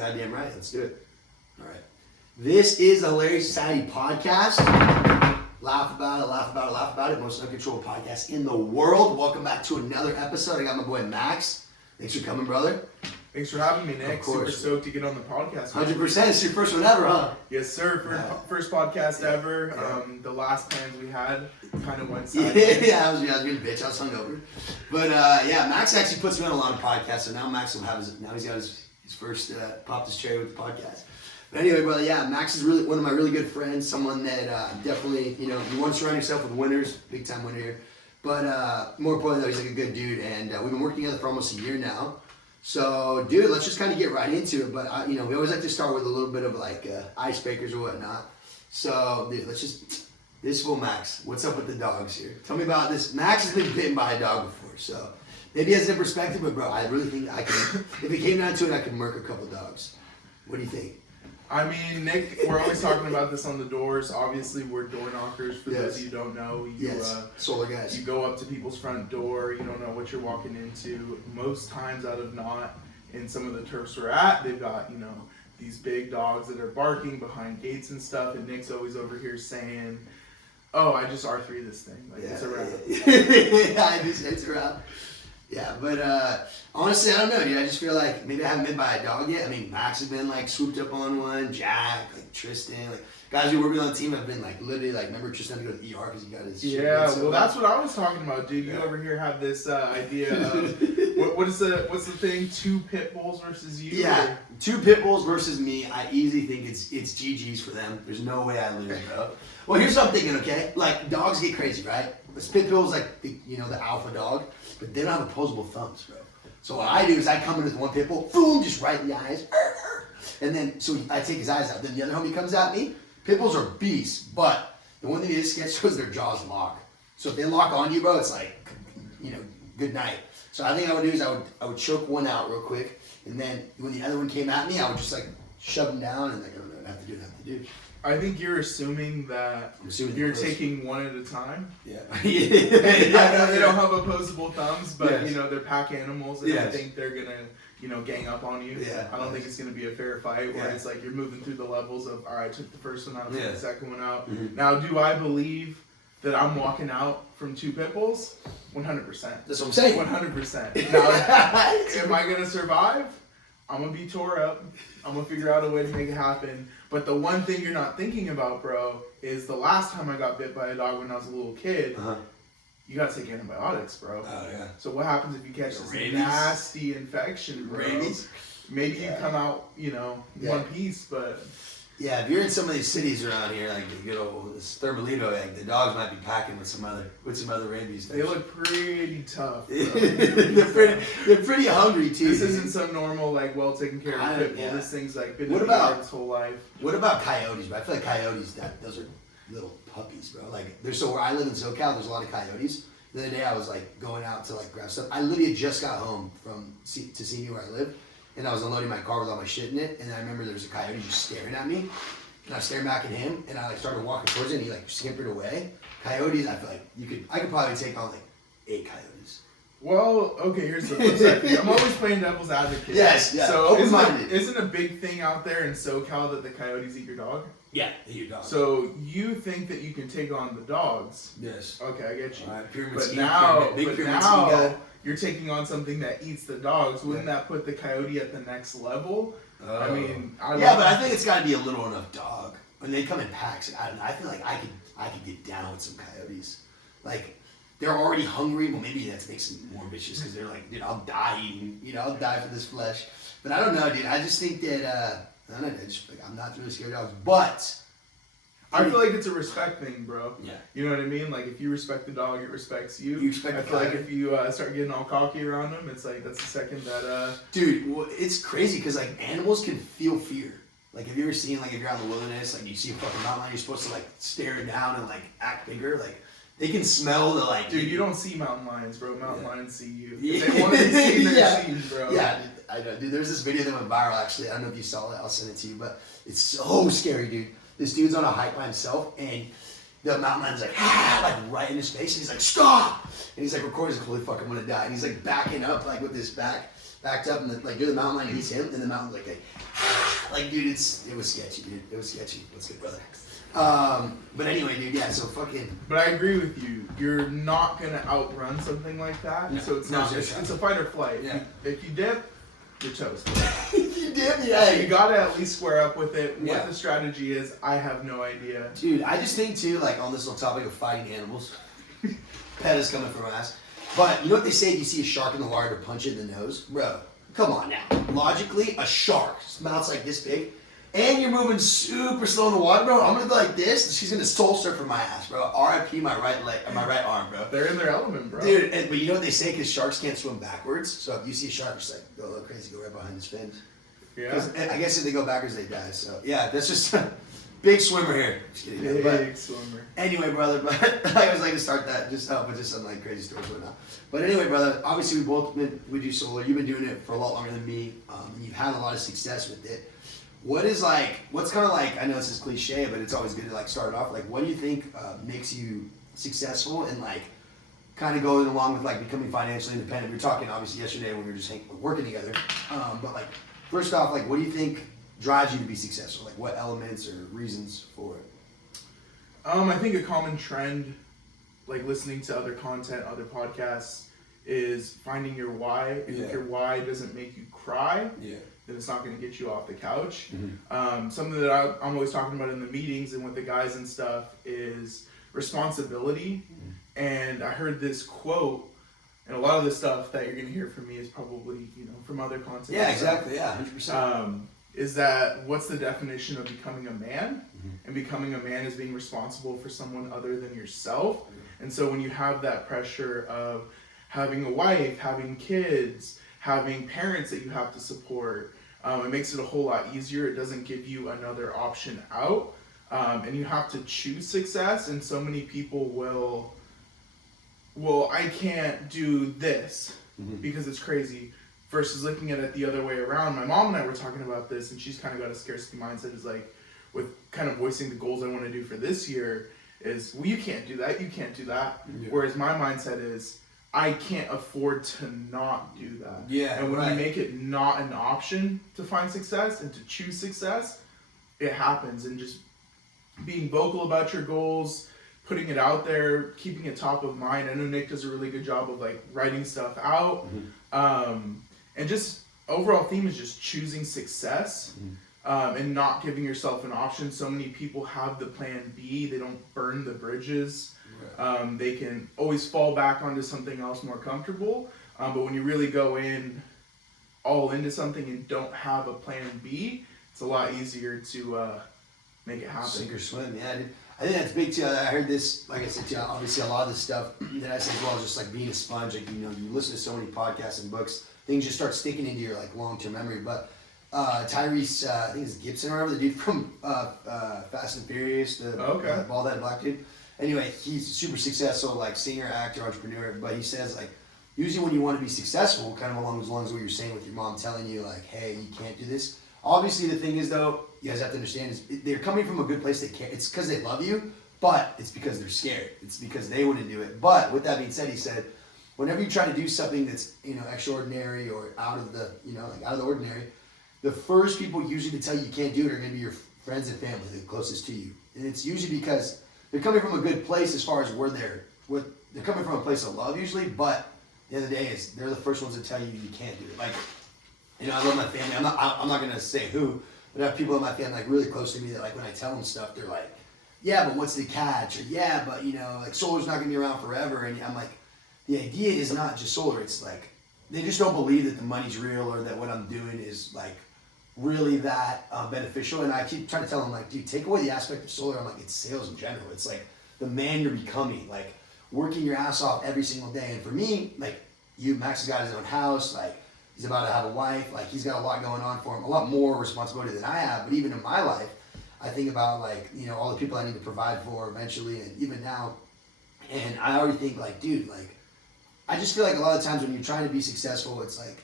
Goddamn right. Let's do it. All right. This is the Hilarious Society podcast. Laugh about it, laugh about it, laugh about it. Most uncontrolled podcast in the world. Welcome back to another episode. I got my boy Max. Thanks for coming, brother. Thanks for having me, Nick. Of course. Super stoked to get on the podcast. 100%. It's your first one ever, huh? Yes, sir. First podcast ever. Yeah. The last plans we had kind of went Yeah, sideways. I was being a bitch. I was hungover. But yeah, Max actually puts me on a lot of podcasts. So now Max will have he's got his first popped his cherry with the podcast. But anyway, brother, yeah, Max is really one of my really good friends. Someone that definitely, you want to surround yourself with winners. Big time winner here. But more importantly, though, he's like a good dude, and we've been working together for almost a year now. So, dude, let's just kind of get right into it. But we always like to start with a little bit of like icebreakers or whatnot. So, dude, this fool Max. What's up with the dogs here? Tell me about this. Max has been bitten by a dog before, so maybe he has a different perspective. But bro, I really think I can. If it came down to it, I could murk a couple dogs. What do you think? I mean, Nick, we're always talking about this on the doors. Obviously, we're door knockers. For those of you who don't know, Solar guys. You go up to people's front door. You don't know what you're walking into. Most times out of not, in some of the turfs we're at, they've got, these big dogs that are barking behind gates and stuff. And Nick's always over here saying, "Oh, I just R3 this thing. Like, it's a wrap." It's a wrap. Yeah, but honestly, I don't know, dude. I just feel like maybe I haven't been by a dog yet. I mean, Max has been like swooped up on one, Jack, like Tristan, like guys who work with on the team have been like literally like, remember Tristan had to go to the ER because he got his shit. Yeah, well, that's what I was talking about, dude. You over here have this idea of what's the thing? 2 pit bulls versus you? Yeah, 2 pit bulls versus me. I easily think it's GG's for them. There's no way I lose, bro. Well, here's what I'm thinking, okay? Like dogs get crazy, right? This pit bull's like the alpha dog, but they don't have opposable thumbs, bro. So what I do is I come in with one pit bull, boom, just right in the eyes, and then so I take his eyes out. Then the other homie comes at me. Pit bulls are beasts, but the one thing that is sketchy is their jaws lock. So if they lock on you, bro, it's like, good night. So I think I would do is I would choke one out real quick, and then when the other one came at me, I would just like shove them down and like, I don't know, I have to do what I have to do. I think you're assuming that you're taking one at a time. Yeah. I know they don't have opposable thumbs, but yes. They're pack animals, and yes. I think they're gonna, gang up on you. Yeah. I don't think it's gonna be a fair fight where it's like you're moving through the levels of, all right, took the first one out, took the second one out. Mm-hmm. Now, do I believe that I'm walking out from 2 pit bulls? 100%. That's what I'm saying. 100%. Now, am I gonna survive? I'm gonna be tore up. I'm gonna figure out a way to make it happen. But the one thing you're not thinking about, bro, is the last time I got bit by a dog when I was a little kid, you gotta take antibiotics, bro. Oh, yeah. So what happens if you catch this rabies. nasty infection, bro? Rabies? Maybe you come out, one piece, but... Yeah, if you're in some of these cities around here, like the good old Thermalito, like the dogs might be packing with some other rabies. They look pretty tough, bro. they're pretty hungry too. This isn't some normal, like, well taken care of pit bull. Yeah. This thing's like been in the yard its whole life. What about coyotes, bro? I feel like coyotes, those are little puppies, bro. Like, where I live in SoCal, there's a lot of coyotes. The other day I was like going out to like grab stuff. I literally just got home to see me where I live. And I was unloading my car with all my shit in it, and I remember there was a coyote just staring at me, and I was staring back at him, and I like started walking towards it, and he like scampered away. Coyotes, I feel like I could probably take on like 8 coyotes. Well, okay, here's the flip side. I'm always playing devil's advocate. Yes, yeah. So open-minded. isn't a big thing out there in SoCal that the coyotes eat your dog? Yeah, they eat your dog. So you think that you can take on the dogs? Yes. Okay, I get you. All right, pyramid but scheme, now you're taking on something that eats the dogs. Wouldn't that put the coyote at the next level? I mean, but I think it's got to be a little enough dog. When they come in packs, I don't know. I feel like I could get down with some coyotes. Like, they're already hungry. Well, maybe that makes them more vicious because they're like, dude, I'll die eating. I'll die for this flesh. But I don't know, dude. I just think that I don't know. I'm not really scared of dogs, but. I feel like it's a respect thing, bro. Yeah. You know what I mean? Like, if you respect the dog, it respects you. You respect I feel like if you start getting all cocky around them, it's like, that's the second that... Dude, well, it's crazy because, like, animals can feel fear. Like, have you ever seen, like, if you're out in the wilderness, like, you see a fucking mountain lion, you're supposed to, like, stare it down and, like, act bigger? Like, they can smell the, like... Dude, you don't see mountain lions, bro. Mountain lions see you. Yeah. If they want to be seen, they're seen, bro. Yeah, dude, I know. Dude, there's this video that went viral, actually. I don't know if you saw it. I'll send it to you. But it's so scary, dude. This dude's on a hike by himself, and the mountain lion's like, right in his face, and he's like, stop! And he's like, recording, he's like, holy fuck, I'm gonna die. And he's like backing up, like, with his back. backed up, and like you're the mountain lion, and he's him, and the mountain's like dude, it was sketchy, dude. It was sketchy. What's good, brother? But anyway, dude, yeah. So fucking. But I agree with you. You're not gonna outrun something like that. No, so it's no, not. It's a fight or flight. Yeah. If you dip, you're toast. You did, yeah. You gotta at least square up with it. Yeah. What the strategy is, I have no idea. Dude, I just think too, like on this little topic of fighting animals, pet is coming from us. But you know what they say if you see a shark in the water to punch it in the nose? Bro, come on now. Logically, a shark's mouth's like this big, and you're moving super slow in the water, bro. I'm gonna go like this, she's gonna soul surf my ass, bro. R.I.P. my right leg, my right arm, bro. They're in their element, bro. Dude, but you know what they say? Because sharks can't swim backwards. So if you see a shark, just like go a little crazy, go right behind his fins. Yeah. I guess if they go backwards, they die. So yeah, that's just big swimmer here. Just kidding. Big But swimmer. anyway, brother, but I always like to start that just with just some like crazy stories right now. But anyway, brother, obviously we do solar. You've been doing it for a lot longer than me. And you've had a lot of success with it. What's kind of like, I know this is cliche, but it's always good to like start off. Like, what do you think makes you successful and like kind of going along with like becoming financially independent? We were talking obviously yesterday when we were just working together. But like, first off, like, what do you think drives you to be successful? Like, what elements or reasons for it? I think a common trend, like listening to other content, other podcasts, is finding your why. And if your why doesn't make you cry, then it's not going to get you off the couch. Something that I'm always talking about in the meetings and with the guys and stuff is responsibility. And I heard this quote, and a lot of the stuff that you're going to hear from me is probably, from other content. Yeah, exactly. Yeah, 100%. Is that what's the definition of becoming a man? And becoming a man is being responsible for someone other than yourself. And so when you have that pressure of having a wife, having kids, having parents that you have to support, it makes it a whole lot easier. It doesn't give you another option out. And you have to choose success. And so many people will, well, I can't do this because it's crazy. Versus looking at it the other way around. My mom and I were talking about this, and she's kind of got a scarcity mindset. Is like, with kind of voicing the goals I want to do for this year, is, well, you can't do that, you can't do that. Whereas my mindset is, I can't afford to not do that. Yeah, and when you make it not an option to find success and to choose success, it happens. And just being vocal about your goals, putting it out there, keeping it top of mind. I know Nick does a really good job of like writing stuff out. And just overall theme is just choosing success and not giving yourself an option. So many people have the plan B. They don't burn the bridges. They can always fall back onto something else more comfortable. But when you really go in all into something and don't have a plan B, it's a lot easier to make it happen. Sink or swim, yeah, dude. I think that's big too. I heard this, like I said, too, obviously a lot of this stuff that I said as well is just like being a sponge. Like, you listen to so many podcasts and books, things just start sticking into your like long-term memory. But Tyrese, I think it's Gibson or whatever, the dude from Fast and Furious, the bald-headed black dude. Anyway, he's super successful, like singer, actor, entrepreneur. But he says like, usually when you want to be successful, kind of along those lines of what you're saying with your mom telling you like, hey, you can't do this. Obviously, the thing is though, you guys have to understand is they're coming from a good place. They can't. It's because they love you, but it's because they're scared. It's because they wouldn't do it. But with that being said, he said, whenever you try to do something that's extraordinary or out of the like out of the ordinary, the first people usually to tell you can't do it are going to be your friends and family, the closest to you. And it's usually because they're coming from a good place as far as they're coming from a place of love usually. But at the end of the day, they're the first ones to tell you can't do it. Like, I love my family. I'm not going to say who. But I have people in my family like really close to me that like when I tell them stuff, they're like, yeah, but what's the catch? Or yeah, but like solar's not gonna be around forever. And I'm like, the idea is not just solar. It's like they just don't believe that the money's real or that what I'm doing is like really that beneficial. And I keep trying to tell them like, dude, take away the aspect of solar. I'm like, it's sales in general. It's like the man you're becoming, like working your ass off every single day. And for me, like Max has got his own house, like. He's about to have a wife, like he's got a lot going on for him, a lot more responsibility than I have. But even in my life, I think about like, all the people I need to provide for eventually and even now. And I already think like, dude, like, I just feel like a lot of times when you're trying to be successful, it's like,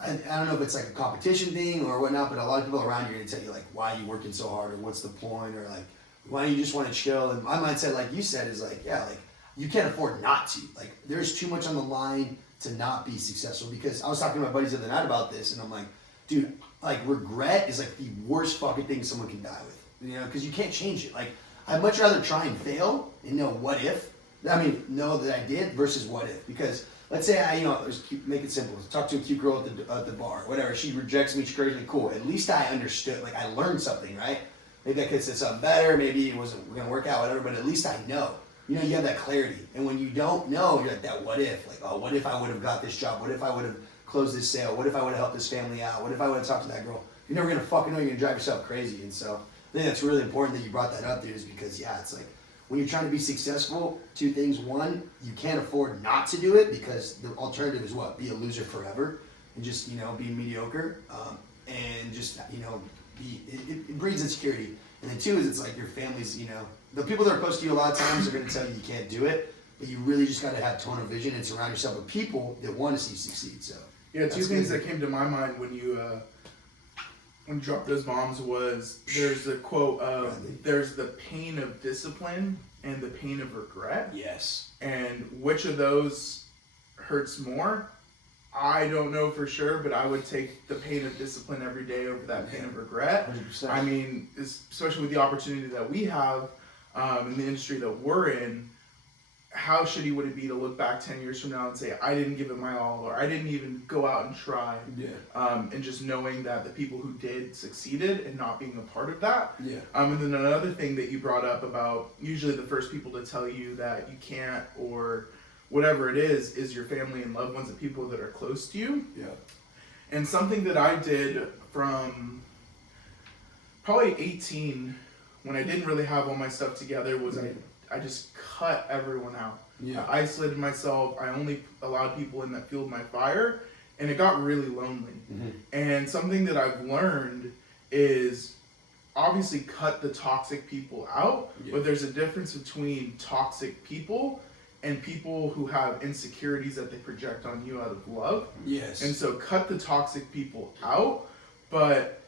I don't know if it's like a competition thing or whatnot, but a lot of people around you are going to tell you like, why are you working so hard or what's the point or like, why do you just want to chill? And my mindset, like you said, is like, yeah, like you can't afford not to. Like there's too much on the line. to not be successful. Because I was talking to my buddies the other night about this, and I'm like, dude, like regret is like the worst fucking thing someone can die with. You know, because you can't change it. Like, I'd much rather try and fail and know what if. I mean, know that I did versus what if. Because let's say I, just make it simple. Talk to a cute girl at the bar, whatever. She rejects me. She's crazy. Cool. At least I understood. Like, I learned something, right? Maybe I could have said something better. Maybe it wasn't going to work out, whatever. But at least I know. You know, you have that clarity. And when you don't know, you're like that what if. Like, oh, what if I would have got this job? What if I would have closed this sale? What if I would have helped this family out? What if I would have talked to that girl? You're never going to fucking know. You're going to drive yourself crazy. And so I think that's really important that you brought that up, dude, is because, yeah, it's like when you're trying to be successful, two things. One, you can't afford not to do it because the alternative is what? Be a loser forever and just, be mediocre. And just, it breeds insecurity. And then two is it's like your family's, the people that are close to you a lot of times are going to tell you can't do it, but you really just got to have tunnel vision and surround yourself with people that want to see you succeed. So yeah, two things that came to my mind when you dropped those bombs was there's the quote of there's the pain of discipline and the pain of regret. Yes. And which of those hurts more? I don't know for sure, but I would take the pain of discipline every day over that pain of regret. 100%. I mean, especially with the opportunity that we have in the industry that we're in, how shitty would it be to look back 10 years from now and say, I didn't give it my all, or I didn't even go out and try. Yeah. And just knowing that the people who did succeeded and not being a part of that. Yeah. And then another thing that you brought up about usually the first people to tell you that you can't or whatever it is your family and loved ones and people that are close to you. Yeah. And something that I did from probably 18 when I didn't really have all my stuff together was I just cut everyone out. Yeah. I isolated myself. I only allowed people in that fueled my fire, and it got really lonely. Mm-hmm. And something that I've learned is obviously cut the toxic people out, but there's a difference between toxic people and people who have insecurities that they project on you out of love. Yes. And so cut the toxic people out, but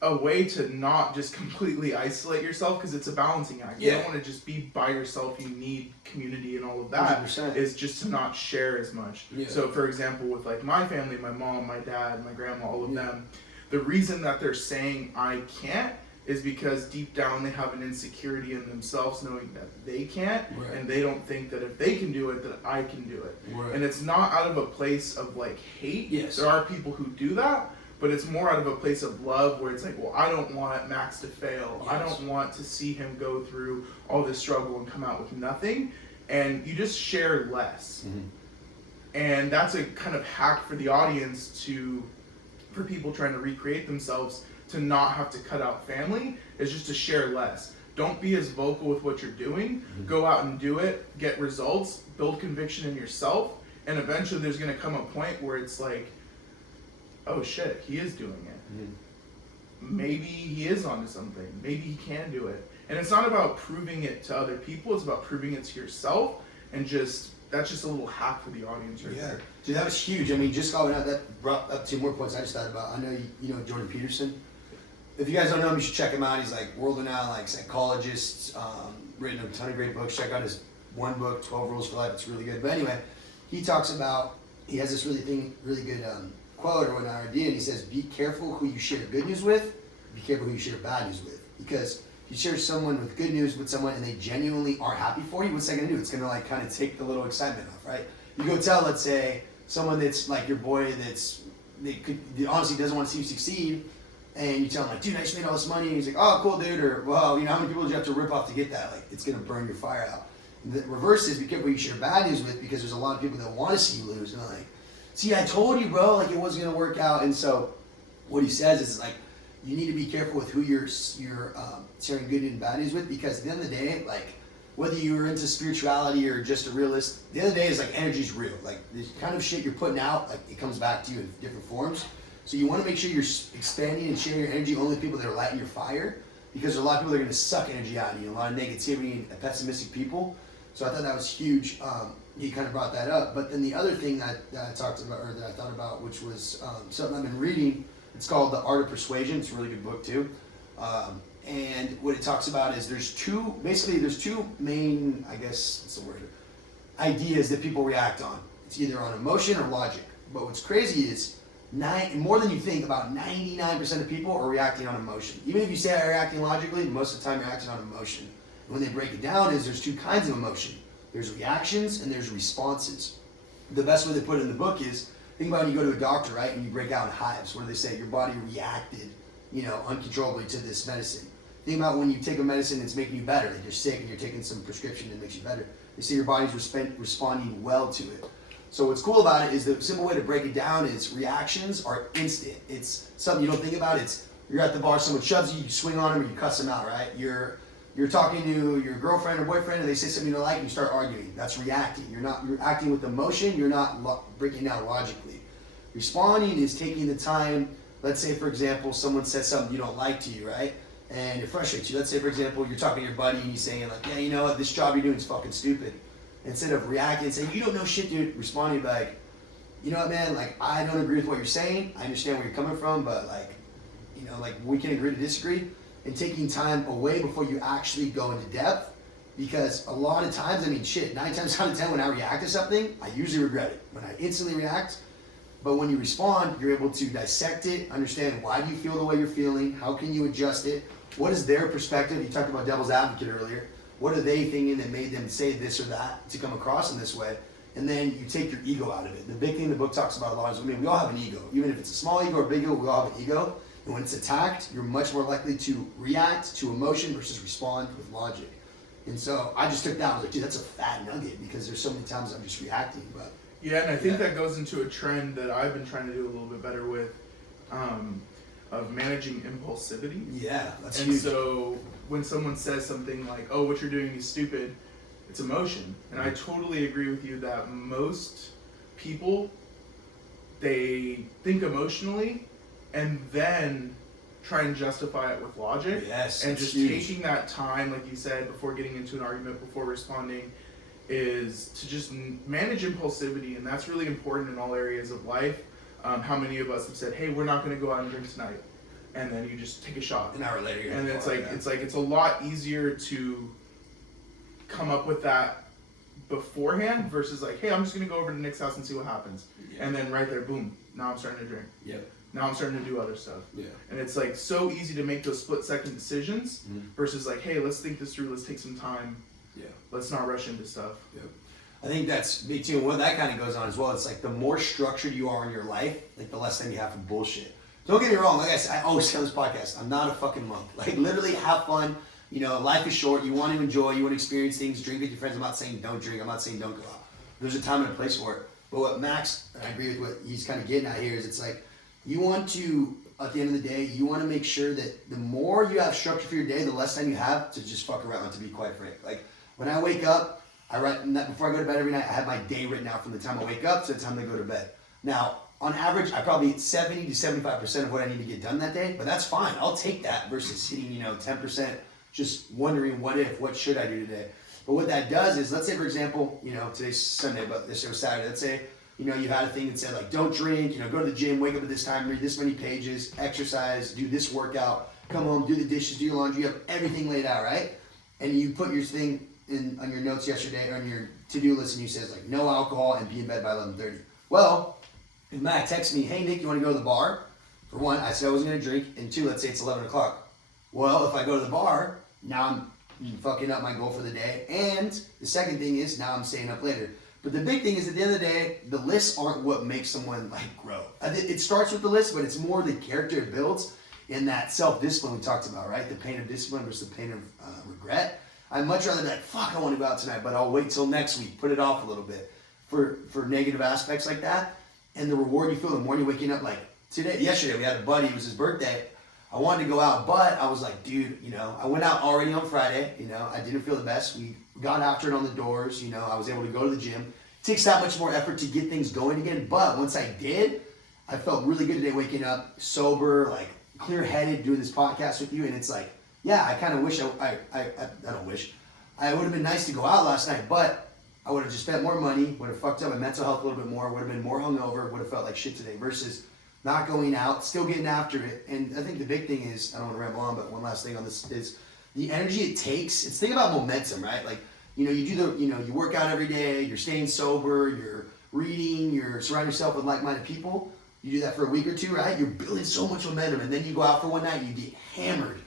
a way to not just completely isolate yourself, because it's a balancing act. You don't want to just be by yourself. You need community and all of that. 100%. Is just to not share as much. Yeah. So for example, with like my family, my mom, my dad, my grandma, all of them, the reason that they're saying I can't is because deep down they have an insecurity in themselves knowing that they can't, and they don't think that if they can do it, that I can do it. Right. And it's not out of a place of like hate. Yes. There are people who do that, but it's more out of a place of love where it's like, well, I don't want Max to fail. Yes. I don't want to see him go through all this struggle and come out with nothing. And you just share less. Mm-hmm. And that's a kind of hack for the audience for people trying to recreate themselves, to not have to cut out family, is just to share less. Don't be as vocal with what you're doing. Mm-hmm. Go out and do it, get results, build conviction in yourself, and eventually there's going to come a point where it's like, oh shit, he is doing it. Mm-hmm. Maybe he is onto something. Maybe he can do it. And it's not about proving it to other people, it's about proving it to yourself, and that's just a little hack for the audience right there. Dude, that was huge. I mean, just calling out, that brought up two more points I just thought about. I know you know Jordan Peterson. If you guys don't know him, you should check him out. He's like world-renowned, like psychologist, written a ton of great books. Check out his one book, 12 Rules for Life. It's really good. But anyway, he talks about, he has this really good quote or an idea, and he says, be careful who you share good news with, be careful who you share bad news with. Because if you share someone with good news with someone and they genuinely are happy for you, what's that gonna do? It's gonna like kind of take the little excitement off, right? You go tell, let's say, someone that's like your boy that honestly doesn't want to see you succeed, and you tell him like, dude, I just made all this money, and he's like, oh, cool, dude, or well, how many people did you have to rip off to get that? Like, it's gonna burn your fire out. And the reverse is, be careful who you share bad news with, because there's a lot of people that want to see you lose, and they're like, see, I told you, bro, like it wasn't gonna work out. And so what he says is like, you need to be careful with who you're sharing good and bad news with, because at the end of the day, like whether you're into spirituality or just a realist, the end of the day is like energy's real. Like the kind of shit you're putting out, like it comes back to you in different forms. So you want to make sure you're expanding and sharing your energy only with people that are lighting your fire, because there's a lot of people that are going to suck energy out of you, a lot of negativity and pessimistic people. So I thought that was huge. He kind of brought that up. But then the other thing that I talked about, or that I thought about, which was something I've been reading. It's called The Art of Persuasion. It's a really good book too. And what it talks about is there's two main, I guess, what's the word, ideas that people react on. It's either on emotion or logic. But what's crazy is more than you think, about 99% of people are reacting on emotion. Even if you say I'm reacting logically, most of the time you're acting on emotion. And when they break it down is there's two kinds of emotion. There's reactions and there's responses. The best way they put it in the book is, think about when you go to a doctor, right, and you break out in hives. What do they say? Your body reacted, uncontrollably to this medicine. Think about when you take a medicine that's making you better, like you're sick and you're taking some prescription that makes you better. They say your body's responding well to it. So what's cool about it is the simple way to break it down is reactions are instant. It's something you don't think about. It's you're at the bar, someone shoves you, you swing on them or you cuss them out, right? You're talking to your girlfriend or boyfriend and they say something you don't like and you start arguing. That's reacting. You're acting with emotion. You're not breaking down logically. Responding is taking the time. Let's say, for example, someone says something you don't like to you, right? And it frustrates you. Let's say, for example, you're talking to your buddy and he's saying like, yeah, you know what, this job you're doing is fucking stupid. Instead of reacting and saying, you don't know shit, dude, responding like, you know what, man, like, I don't agree with what you're saying. I understand where you're coming from, but like, we can agree to disagree. And taking time away before you actually go into depth. Because a lot of times, 9 times out of 10 when I react to something, I usually regret it. When I instantly react, but when you respond, you're able to dissect it, understand why do you feel the way you're feeling, how can you adjust it, what is their perspective. You talked about devil's advocate earlier. What are they thinking that made them say this or that to come across in this way? And then you take your ego out of it. The big thing the book talks about a lot is, we all have an ego. Even if it's a small ego or big ego, we all have an ego. And when it's attacked, you're much more likely to react to emotion versus respond with logic. And so I just took that and was like, dude, that's a fat nugget because there's so many times I'm just reacting. But yeah, and I think that goes into a trend that I've been trying to do a little bit better with, of managing impulsivity. Yeah, that's huge. huge. And so when someone says something like, oh, what you're doing is stupid, it's emotion. And I totally agree with you that most people, they think emotionally and then try and justify it with logic. Yes, and just huge. taking that time, like you said, before getting into an argument, before responding, is to just manage impulsivity. And that's really important in all areas of life. How many of us have said, hey, we're not going to go out and drink tonight, and then you just take a shot. An hour later, and it's a lot easier to come up with that beforehand versus like, hey, I'm just going to go over to Nick's house and see what happens. Yeah. And then right there, boom, now I'm starting to drink. Yep. Now I'm starting to do other stuff. Yeah. And it's like so easy to make those split-second decisions versus like, hey, let's think this through. Let's take some time. Yeah. Let's not rush into stuff. Yep. I think that's me too. And what that kind of goes on as well, it's like the more structured you are in your life, like the less time you have for bullshit. Don't get me wrong. Like I said, I always tell this podcast, I'm not a fucking monk. Like literally have fun. Life is short. You want to enjoy. You want to experience things. Drink with your friends. I'm not saying don't drink. I'm not saying don't go out. There's a time and a place for it. But what Max, and I agree with what he's kind of getting at here, is it's like you want to, at the end of the day, you want to make sure that the more you have structure for your day, the less time you have to just fuck around, to be quite frank. Like when I wake up, I write, before I go to bed every night, I have my day written out from the time I wake up to the time I go to bed. Now, on average, I probably 70 to 75% of what I need to get done that day, but that's fine. I'll take that versus sitting, 10% just wondering what should I do today? But what that does is, let's say, for example, today's Sunday, but this was Saturday. Let's say, you had a thing that said, like, don't drink, go to the gym, wake up at this time, read this many pages, exercise, do this workout, come home, do the dishes, do your laundry. You have everything laid out, right? And you put your thing on your notes yesterday, on your to-do list, and you says, like, no alcohol and be in bed by 11:30. Well, if Matt texts me, hey, Nick, you want to go to the bar? For one, I said I wasn't going to drink, and two, let's say it's 11 o'clock. Well, if I go to the bar, now I'm fucking up my goal for the day, and the second thing is now I'm staying up later. But the big thing is, at the end of the day, the lists aren't what makes someone grow. It starts with the list, but it's more the character it builds in that self-discipline we talked about, right? The pain of discipline versus the pain of regret. I'd much rather be like, fuck, I want to go out tonight, but I'll wait till next week, put it off a little bit for negative aspects like that. And the reward you feel the morning waking up, like yesterday we had a buddy, it was his birthday. I wanted to go out, but I was like, dude, I went out already on Friday, I didn't feel the best. We got after it on the doors, I was able to go to the gym. It takes that much more effort to get things going again, but once I did, I felt really good today waking up, sober, clear-headed, doing this podcast with you, and it's like, yeah, I kind of wish I don't wish. I would have been nice to go out last night, but I would have just spent more money, would have fucked up my mental health a little bit more, would have been more hungover, would have felt like shit today versus not going out, still getting after it. And I think the big thing is, I don't want to ramble on, but one last thing on this is the energy it takes. It's think about momentum, right? Like, you do you work out every day, you're staying sober, you're reading, you're surrounding yourself with like-minded people. You do that for a week or two, right? You're building so much momentum, and then you go out for one night and you get hammered.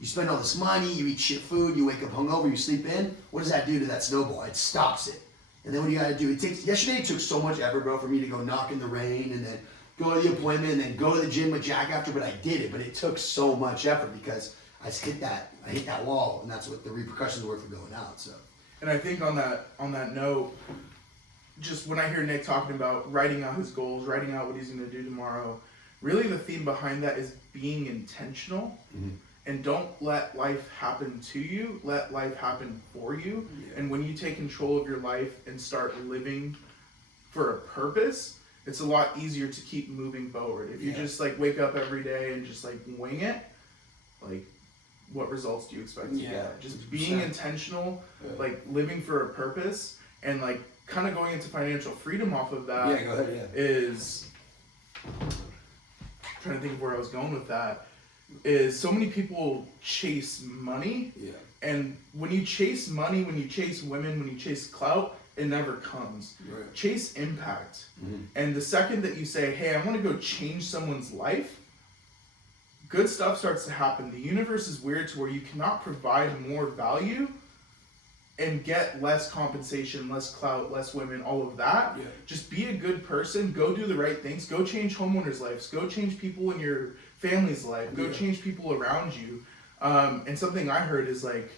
You spend all this money, you eat shit food, you wake up hungover, you sleep in. What does that do to that snowball? It stops it. And then what you gotta do, yesterday it took so much effort, bro, for me to go knock in the rain and then go to the appointment and then go to the gym with Jack after, but I did it. But it took so much effort because I hit that wall, and that's what the repercussions were for going out. So. And I think on that note, just when I hear Nick talking about writing out his goals, writing out what he's gonna do tomorrow, really the theme behind that is being intentional. Mm-hmm. And don't let life happen to you, let life happen for you. Yeah. And when you take control of your life and start living for a purpose, it's a lot easier to keep moving forward. If you just like wake up every day and just like wing it, like what results do you expect to get? Just being intentional, like living for a purpose, and like kind of going into financial freedom off of that. Yeah, go ahead, is trying to think of where I was going with that. Is so many people chase money, and when you chase money, when you chase women, when you chase clout, it never comes. Right. Chase impact. Mm-hmm. And the second that you say, hey, I want to go change someone's life, good stuff starts to happen. The universe is weird to where you cannot provide more value and get less compensation, less clout, less women, all of that. Yeah. Just be a good person, go do the right things, go change homeowners' lives, go change people in your family's life, go change people around you. And something I heard is like,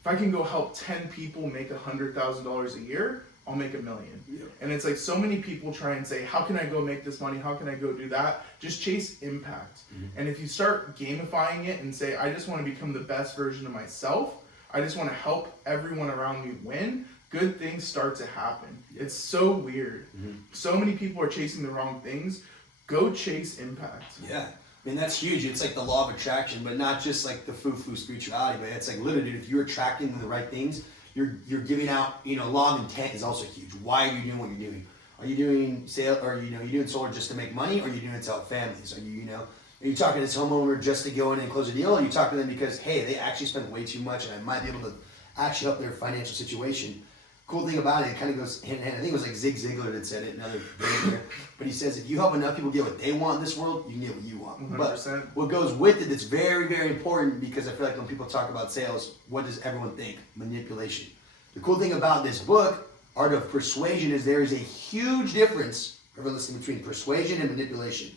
if I can go help 10 people make $100,000 a year, I'll make $1 million. Yeah. And it's like so many people try and say, how can I go make this money? How can I go do that? Just chase impact. Mm-hmm. And if you start gamifying it and say, I just want to become the best version of myself, I just want to help everyone around me win, good things start to happen. Yeah. It's so weird. Mm-hmm. So many people are chasing the wrong things. Go chase impact. Yeah. I mean, that's huge. It's like the law of attraction, but not just like the foo-foo spirituality, but it's like literally, dude, if you're attracting the right things, you're giving out, law of intent is also huge. Why are you doing what you're doing? Are you doing sale, or, you doing solar just to make money, or are you doing it to help families? Are you talking to this homeowner just to go in and close a deal, or are you talking to them because, hey, they actually spend way too much and I might be able to actually help their financial situation? Cool thing about it kind of goes hand in hand. I think it was like Zig Ziglar that said it, another billionaire. But he says if you help enough people get what they want in this world, you can get what you want. 100%. But what goes with it that's very, very important, because I feel like when people talk about sales, what does everyone think? Manipulation. The cool thing about this book, Art of Persuasion, is there is a huge difference, everyone listening, between persuasion and manipulation.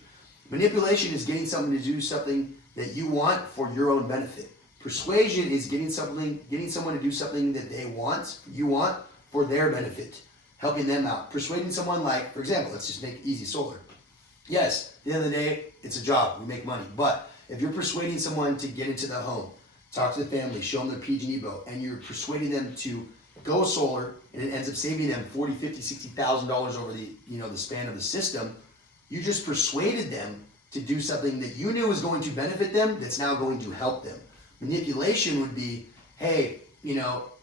Manipulation is getting someone to do something that you want for your own benefit. Persuasion is getting someone to do something that you want for their benefit, helping them out. Persuading someone, like, for example, let's just make easy solar. Yes, at the end of the day, it's a job, we make money. But if you're persuading someone to get into the home, talk to the family, show them their PG&E bill, and you're persuading them to go solar, and it ends up saving them $40,000, $50,000, $60,000 over the span of the system, you just persuaded them to do something that you knew was going to benefit them, that's now going to help them. Manipulation would be, hey,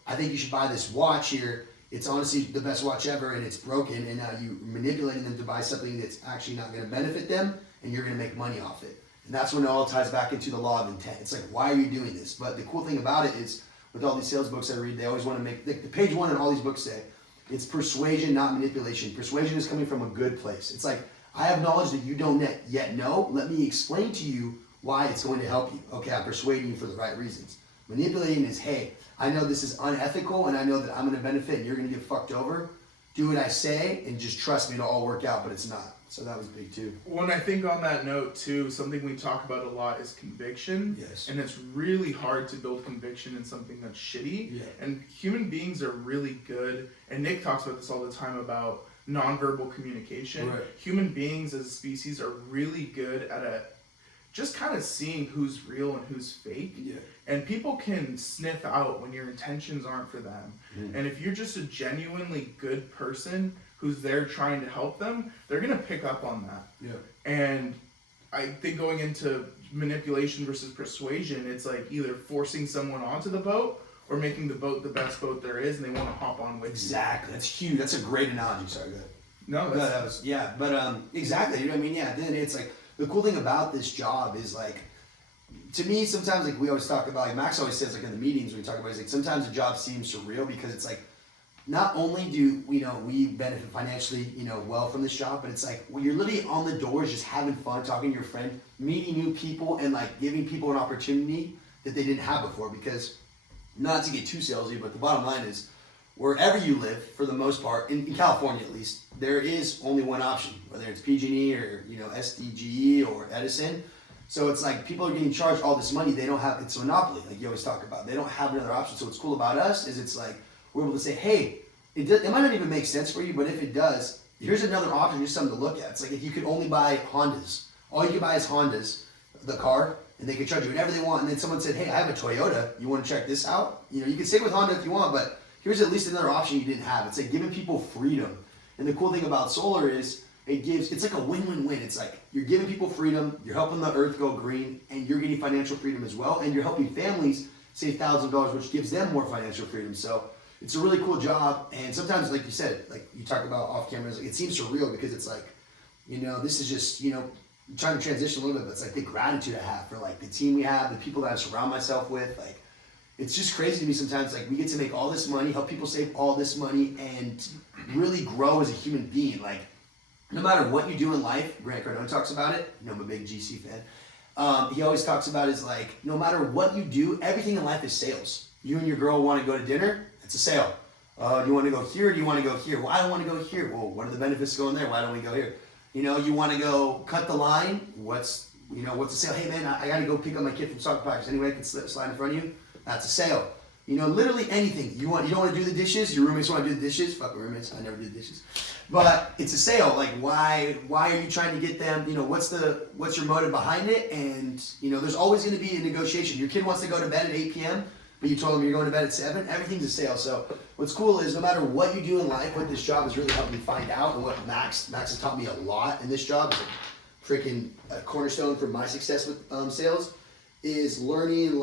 I think you should buy this watch here. It's honestly the best watch ever, and it's broken, and now you're manipulating them to buy something that's actually not going to benefit them, and you're going to make money off it. And that's when it all ties back into the law of intent. It's like, why are you doing this? But the cool thing about it is, with all these sales books I read, they always want to make, the page one in all these books say, it's persuasion, not manipulation. Persuasion is coming from a good place. It's like, I have knowledge that you don't yet know. Let me explain to you why it's going to help you. Okay, I'm persuading you for the right reasons. Manipulating is, hey, I know this is unethical, and I know that I'm going to benefit and you're going to get fucked over. Do what I say and just trust me, it'll all work out, but it's not. So that was big too. When I think on that note too, something we talk about a lot is conviction. Yes. And it's really hard to build conviction in something that's shitty. Yeah. And human beings are really good, and Nick talks about this all the time about nonverbal communication. Right. Human beings as a species are really good at just kind of seeing who's real and who's fake. Yeah. And people can sniff out when your intentions aren't for them. Mm. And if you're just a genuinely good person who's there trying to help them, they're going to pick up on that. Yeah. And I think going into manipulation versus persuasion, it's like either forcing someone onto the boat or making the boat the best boat there is, and they want to hop on with you. Exactly. That's huge. That's a great analogy. Sorry, go ahead. No, that was, yeah. But exactly. You know what I mean? Yeah. Then it's like, the cool thing about this job is, like, to me, sometimes, like, we always talk about, like, Max always says, like, in the meetings when we talk about it, he's like, sometimes the job seems surreal because it's like, not only do we benefit financially, well from this job, but it's like when you're literally on the doors, just having fun, talking to your friend, meeting new people, and like giving people an opportunity that they didn't have before. Because not to get too salesy, but the bottom line is, wherever you live, for the most part, in California at least, there is only one option, whether it's PG&E or SDGE or Edison. So it's like people are getting charged all this money. They don't have, it's a monopoly, like you always talk about. They don't have another option. So what's cool about us is it's like we're able to say, hey, it might not even make sense for you, but if it does, here's another option, here's something to look at. It's like if you could only buy Hondas, all you can buy is Hondas, the car, and they could charge you whatever they want. And then someone said, hey, I have a Toyota. You want to check this out? You can stick with Honda if you want, but here's at least another option you didn't have. It's like giving people freedom. And the cool thing about solar is it's like a win-win-win. It's like you're giving people freedom, you're helping the earth go green, and you're getting financial freedom as well, and you're helping families save thousands of dollars, which gives them more financial freedom. So it's a really cool job. And sometimes, like you said, like you talk about off camera, it seems surreal because it's like, this is just, trying to transition a little bit, but it's like the gratitude I have for like the team we have, the people that I surround myself with. Like, it's just crazy to me sometimes. Like, we get to make all this money, help people save all this money, and really grow as a human being. Like, no matter what you do in life, Grant Cardone talks about it. I'm a big GC fan. He always talks about is like, no matter what you do, everything in life is sales. You and your girl want to go to dinner, it's a sale. Do you want to go here? Or do you want to go here? Well, I don't want to go here. Well, what are the benefits of going there? Why don't we go here? You want to go cut the line. What's the sale? Hey man, I got to go pick up my kid from soccer practice. Anyway, I can slide in front of you. That's a sale. Literally anything. You don't want to do the dishes. Your roommates want to do the dishes. Fuck roommates. I never do the dishes. But it's a sale. Like, why are you trying to get them? What's your motive behind it? And there's always going to be a negotiation. Your kid wants to go to bed at 8 p.m., but you told them you're going to bed at 7. Everything's a sale. So what's cool is no matter what you do in life, what this job has really helped me find out, and what Max has taught me a lot in this job, is a freaking cornerstone for my success with sales, is learning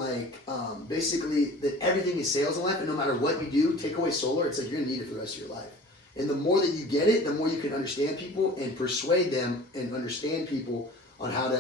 basically that everything is sales in life, and no matter what you do, take away solar, it's like you're gonna need it for the rest of your life. And the more that you get it, the more you can understand people and persuade them and understand people on how to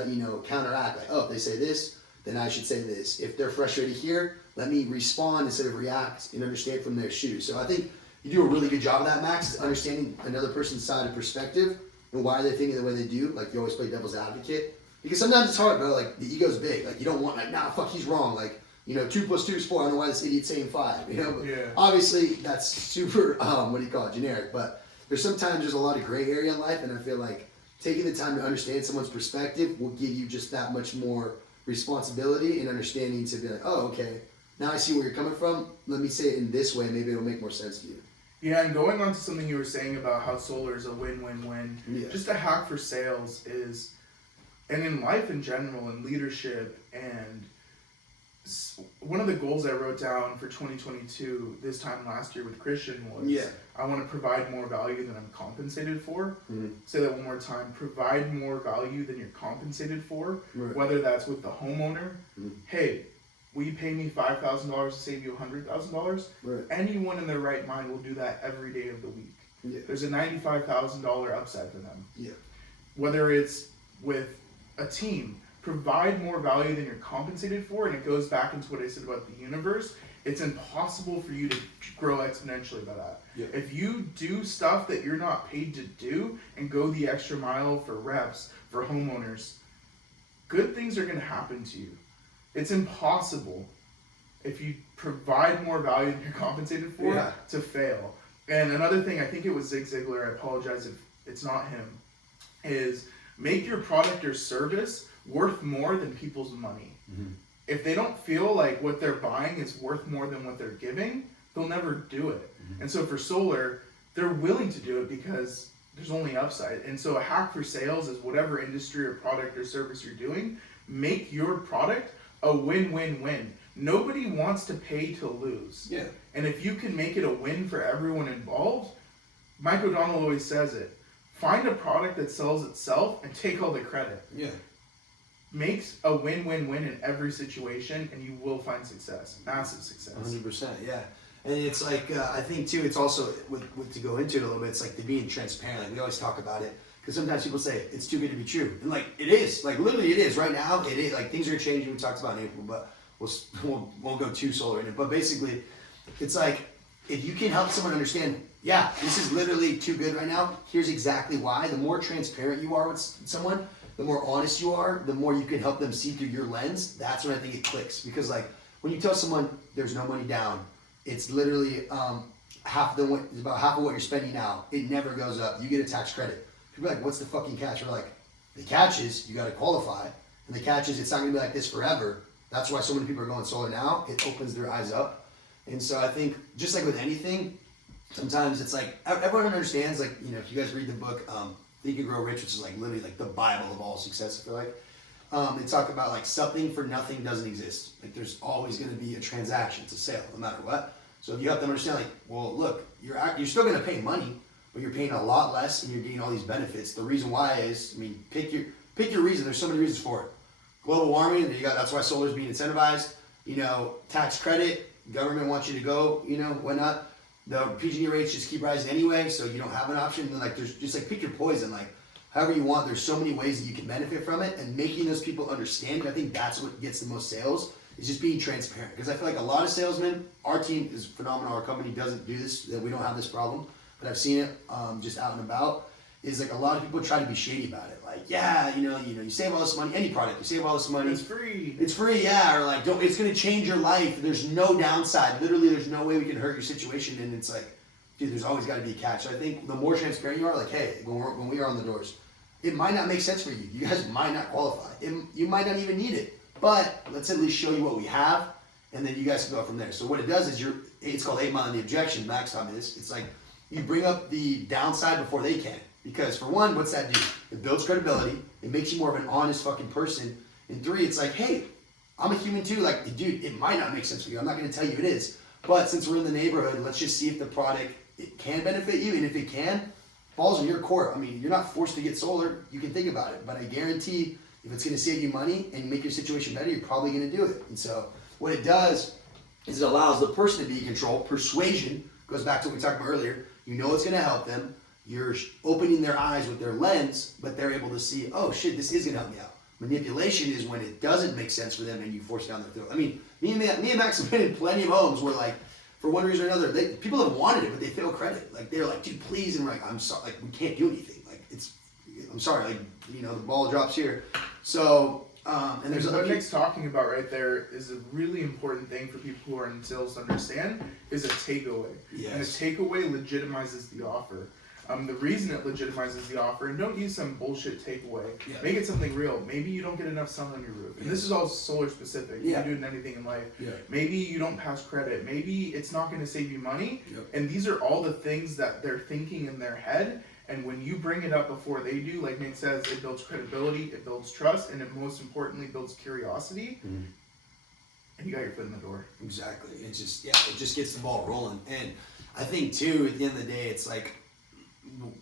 counteract. Like, oh, if they say this, then I should say this. If they're frustrated here, let me respond instead of react and understand from their shoes. So I think you do a really good job of that, Max, understanding another person's side of perspective and why they're thinking the way they do. Like, you always play devil's advocate. Because sometimes it's hard, bro. Like, the ego's big. Like, you don't want, nah, fuck, he's wrong. Like, 2 + 2 is 4. I don't know why this idiot's saying 5. But yeah. Obviously, that's super, generic. But there's a lot of gray area in life, and I feel like taking the time to understand someone's perspective will give you just that much more responsibility and understanding to be like, oh, okay, now I see where you're coming from. Let me say it in this way. Maybe it'll make more sense to you. Yeah, and going on to something you were saying about how solar is a win-win-win, just a hack for sales is, and in life in general, and leadership, and one of the goals I wrote down for 2022 this time last year with Christian was, I want to provide more value than I'm compensated for. Mm-hmm. Say that one more time. Provide more value than you're compensated for, right. Whether that's with the homeowner. Mm-hmm. Hey, will you pay me $5,000 to save you $100,000? Right. Anyone in their right mind will do that every day of the week. Yeah. There's a $95,000 upside for them. Yeah. Whether it's with a team, provide more value than you're compensated for, and it goes back into what I said about the universe. It's impossible for you to grow exponentially by that. Yeah. If you do stuff that you're not paid to do and go the extra mile for reps, for homeowners, good things are going to happen to you. It's impossible, if you provide more value than you're compensated for, to fail. And another thing, I think it was Zig Ziglar, I apologize if it's not him, is make your product or service worth more than people's money. Mm-hmm. If they don't feel like what they're buying is worth more than what they're giving, they'll never do it. Mm-hmm. And so for solar, they're willing to do it because there's only upside. And so a hack for sales is whatever industry or product or service you're doing, make your product a win-win-win. Nobody wants to pay to lose. Yeah. And if you can make it a win for everyone involved, Mike O'Donnell always says it, find a product that sells itself and take all the credit. Yeah. Makes a win-win-win in every situation, and you will find success, massive success. 100%, yeah. And it's like, I think too, it's also, with to go into it a little bit, it's like the being transparent. Like, we always talk about it, because sometimes people say, it's too good to be true. And like, it is. Like, literally it is. Right now, it is. Like, things are changing. We talked about in April, but we won't go too solar in it. But basically, it's like, if you can help someone understand, yeah, this is literally too good right now, here's exactly why, the more transparent you are with someone, the more honest you are, the more you can help them see through your lens, that's when I think it clicks. Because like, when you tell someone there's no money down, it's literally about half of what you're spending now. It never goes up. You get a tax credit. People are like, what's the fucking catch? We're like, the catch is you got to qualify, and the catch is it's not gonna be like this forever. That's why so many people are going solar now. It opens their eyes up, and so I think just like with anything, sometimes it's like everyone understands. Like, you know, if you guys read the book Think and Grow Rich, which is like literally like the Bible of all success, I feel like. They talk about like something for nothing doesn't exist. Like there's always going to be a transaction, it's a sale, no matter what. So if you help them understand, like, well, look, you're still going to pay money, but you're paying a lot less and you're getting all these benefits. The reason why is, I mean, pick your reason. There's so many reasons for it. Global warming, that's why solar is being incentivized. You know, tax credit, government wants you to go, you know, whatnot. The PG&E rates just keep rising anyway, so you don't have an option. And like, there's just like, pick your poison. Like, however you want, there's so many ways that you can benefit from it, and making those people understand. I think that's what gets the most sales, is just being transparent. Because I feel like a lot of salesmen, our team is phenomenal, our company doesn't do this, that we don't have this problem, but I've seen it just out and about, is like a lot of people try to be shady about it. Like, yeah, you know, you save all this money, any product, you save all this money. It's free. It's free, yeah, or like, it's gonna change your life. There's no downside. Literally, there's no way we can hurt your situation, and it's like, dude, there's always gotta be a catch. So I think the more transparent you are, like, hey, when we are on the doors, it might not make sense for you. You guys might not qualify. You might not even need it. But let's at least show you what we have, and then you guys can go from there. So what it does is it's called 8 Mile in the Objection. Max taught me this. It's like you bring up the downside before they can. Because for one, what's that do? It builds credibility. It makes you more of an honest fucking person. And 3, it's like, hey, I'm a human too. Like, dude, it might not make sense for you. I'm not going to tell you it is. But since we're in the neighborhood, let's just see if the product it can benefit you. And if it can, falls in your court. I mean, you're not forced to get solar. You can think about it. But I guarantee if it's going to save you money and make your situation better, you're probably going to do it. And so what it does is it allows the person to be in control. Persuasion goes back to what we talked about earlier. You know it's going to help them. You're opening their eyes with their lens, but they're able to see, oh shit, this is going to help me out. Manipulation is when it doesn't make sense for them and you force it down their throat. I mean, me and Max have been in plenty of homes where, like, for one reason or another, people have wanted it, but they fail credit. Like, they're like, dude, please. And we're like, I'm sorry, like, we can't do anything. Like, I'm sorry, like, you know, the ball drops here. So, and there's what Nick's talking about right there is a really important thing for people who are in sales to understand, is a takeaway. Yes. And a takeaway legitimizes the offer. The reason it legitimizes the offer, and don't use some bullshit takeaway. Yeah. Make it something real. Maybe you don't get enough sun on your roof. And this is all solar specific. You can do it in anything in life. Yeah. Maybe you don't pass credit. Maybe it's not going to save you money. Yep. And these are all the things that they're thinking in their head. And when you bring it up before they do, like Nick says, it builds credibility, it builds trust, and it most importantly builds curiosity. Mm-hmm. And you got your foot in the door. Exactly. It just gets the ball rolling. And I think too, at the end of the day, it's like,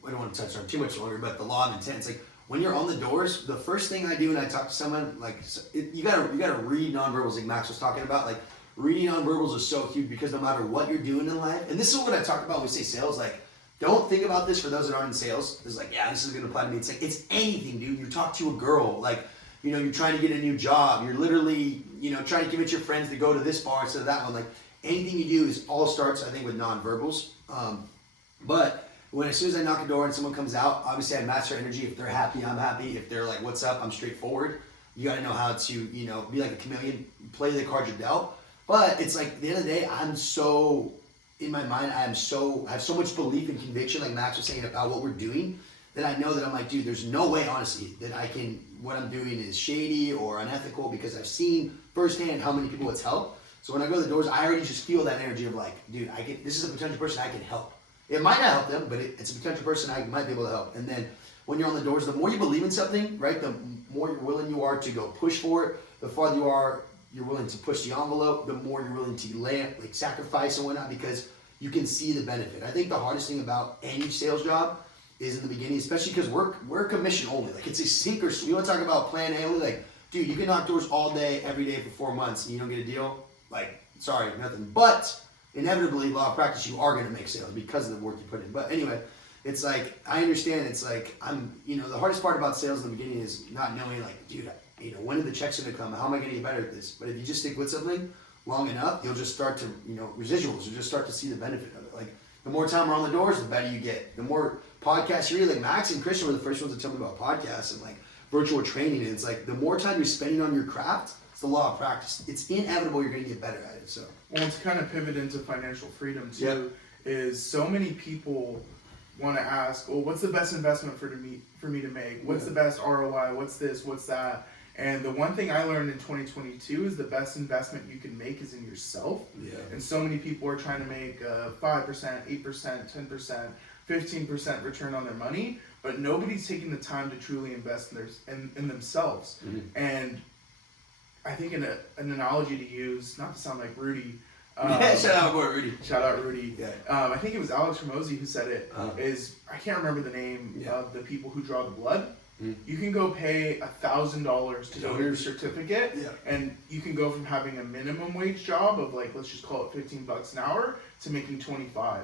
I don't want to touch on too much longer, but the law of intent. It's like when you're on the doors, the first thing I do when I talk to someone, like, you gotta read nonverbals, like Max was talking about. Like, reading nonverbals is so huge, because no matter what you're doing in life, and this is what I talk about when we say sales. Like, don't think about this for those that aren't in sales. It's like, yeah, this is gonna apply to me. It's like, it's anything, dude. You talk to a girl, like, you know, you're trying to get a new job. You're literally, you know, trying to convince your friends to go to this bar instead of that one. Like, anything you do is all starts, I think, with nonverbals. But as soon as I knock a door and someone comes out, obviously I match their energy. If they're happy, I'm happy. If they're like, what's up, I'm straightforward. You got to know how to, you know, be like a chameleon, play the cards you're dealt. But it's like, at the end of the day, I'm so, in my mind, I have so much belief and conviction, like Max was saying, about what we're doing, that I know that I'm like, dude, there's no way, honestly, that what I'm doing is shady or unethical, because I've seen firsthand how many people it's helped. So when I go to the doors, I already just feel that energy of like, dude, this is a potential person I can help. It might not help them, but it's a potential person I might be able to help. And then when you're on the doors, the more you believe in something, right, the more you're willing you are to go push for it. The farther you're willing to push the envelope, the more you're willing to sacrifice and whatnot, because you can see the benefit. I think the hardest thing about any sales job is in the beginning, especially because we're commission only. Like, it's a sink or swim. You want to talk about plan A only? Like, dude, you can knock doors all day, every day for 4 months, and you don't get a deal. Like, sorry, nothing. But inevitably, law of practice, you are going to make sales because of the work you put in. But anyway, it's like, I understand. It's like, the hardest part about sales in the beginning is not knowing, like, dude, when are the checks going to come? How am I going to get better at this? But if you just stick with something, long enough, you'll just start to, residuals, you'll just start to see the benefit of it. Like, the more time we're on the doors, the better you get. The more podcasts you read, like Max and Christian were the first ones to tell me about podcasts and like virtual training. And it's like, the more time you're spending on your craft, it's the law of practice. It's inevitable you're going to get better at it. So, well, to kind of pivot into financial freedom too, is so many people want to ask, well, what's the best investment for me to make? What's the best ROI? What's this? What's that? And the one thing I learned in 2022 is the best investment you can make is in yourself. Yeah. And so many people are trying to make 5%, 8%, 10%, 15% return on their money, but nobody's taking the time to truly invest in themselves. Mm-hmm. And I think an analogy to use, not to sound like Rudy. Shout out Rudy. Shout out Rudy. Yeah. I think it was Alex Ramosi who said it. Is I can't remember the name of the people who draw the blood. You can go pay $1,000 to go get your certificate, and you can go from having a minimum wage job of like, let's just call it $15 an hour, to making $25.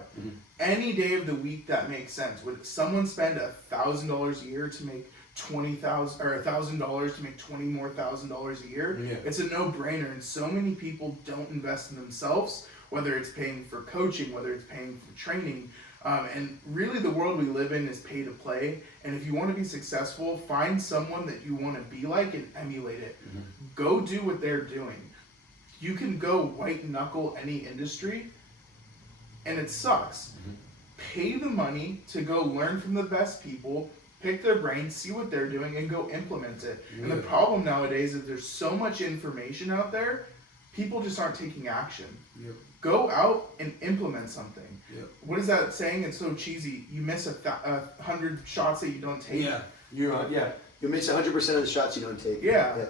Any day of the week that makes sense. Would someone spend $1,000 a year to make $20,000 or $1,000 to make $20,000 more a year? Yeah. It's a no-brainer, and so many people don't invest in themselves. Whether it's paying for coaching, whether it's paying for training. And really the world we live in is pay to play. And if you want to be successful, find someone that you want to be like and emulate it. Go do what they're doing. You can go white knuckle any industry and it sucks. Pay the money to go learn from the best people, pick their brains, see what they're doing, and go implement it. And the problem nowadays is there's so much information out there, people just aren't taking action. Go out and implement something. What is that saying? It's so cheesy. You miss 100 shots that you don't take. You miss 100% of the shots you don't take. Yeah.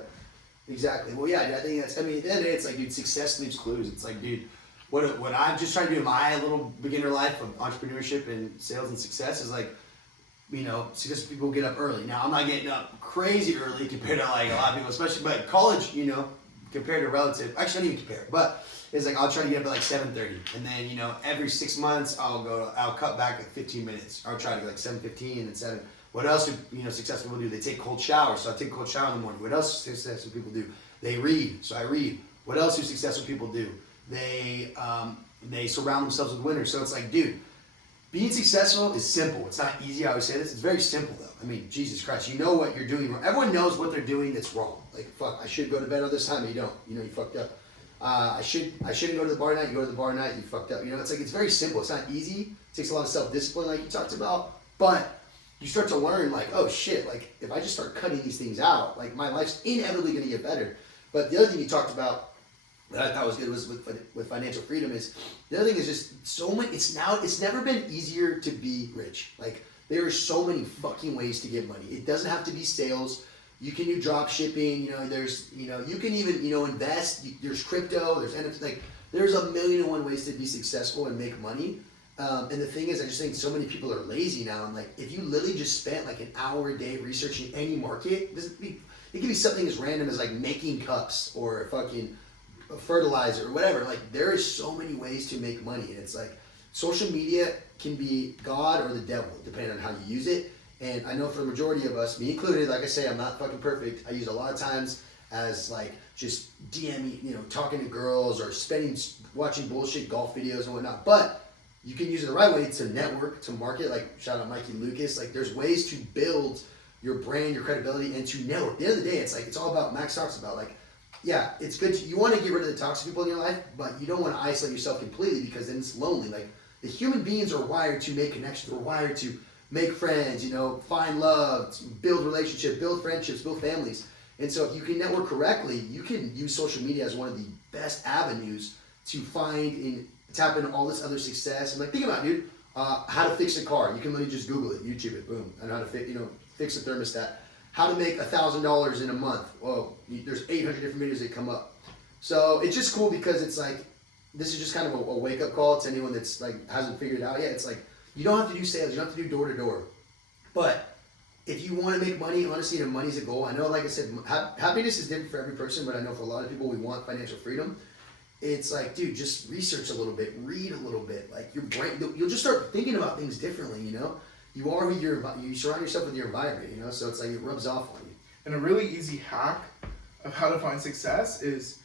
Exactly. Well, I think that's. I mean, at the end of the day, it's like, dude, success leaves clues. It's like, dude, what I'm just trying to do in my little beginner life of entrepreneurship and sales and success is like, successful people get up early. Now, I'm not getting up crazy early compared to like a lot of people, especially, but college, compared to relative. Actually, I don't even compare, but. It's like, I'll try to get up at like 7:30, and then, every 6 months, I'll cut back like 15 minutes. I'll try to get like 7:15 and 7. What else do, successful people do? They take cold showers, so I take a cold shower in the morning. What else do successful people do? They read, so I read. What else do successful people do? They surround themselves with winners. So it's like, dude, being successful is simple. It's not easy, I always say this. It's very simple, though. I mean, Jesus Christ, you know what you're doing wrong. Everyone knows what they're doing that's wrong. Like, fuck, I should go to bed all this time, but you don't. You fucked up. I shouldn't go to the bar night. You go to the bar night, you fucked up. It's like, it's very simple. It's not easy. It takes a lot of self-discipline, like you talked about. But you start to learn, like, oh shit, like if I just start cutting these things out, like my life's inevitably going to get better. But the other thing you talked about that I thought was good was with financial freedom is the other thing is just so much. It's never been easier to be rich. Like there are so many fucking ways to get money. It doesn't have to be sales. You can do drop shipping, there's, you can even, invest, there's crypto, there's NFT, like, there's 1,000,001 ways to be successful and make money. And the thing is, I just think so many people are lazy now, and like, if you literally just spent like an hour a day researching any market, it could be something as random as like making cups or fucking fertilizer or whatever. Like, there is so many ways to make money, and it's like, social media can be God or the devil, depending on how you use it. And I know for the majority of us, me included, like I say, I'm not fucking perfect. I use it a lot of times as like just DMing, talking to girls or watching bullshit golf videos and whatnot. But you can use it the right way to network, to market. Like shout out Mikey Lucas. Like there's ways to build your brand, your credibility, and to network. At the end of the day, it's like it's all about. Max talks about like, yeah, it's good. You want to get rid of the toxic people in your life, but you don't want to isolate yourself completely because then it's lonely. Like the human beings are wired to make connections. We're wired to make friends, find love, build relationships, build friendships, build families. And so if you can network correctly, you can use social media as one of the best avenues to find and tap into all this other success. And like, think about it, dude, how to fix a car. You can literally just Google it, YouTube it, boom. And how to fix a thermostat. How to make $1,000 in a month. Whoa, there's 800 different videos that come up. So it's just cool because it's like, this is just kind of a wake-up call to anyone that's like hasn't figured it out yet. It's like, you don't have to do sales. You don't have to do door-to-door. But if you want to make money, honestly, and money's a goal. I know, like I said, happiness is different for every person, but I know for a lot of people, we want financial freedom. It's like, dude, just research a little bit, read a little bit. Like your brain, you'll just start thinking about things differently, You are who you surround yourself with your environment, So it's like it rubs off on you. And a really easy hack of how to find success is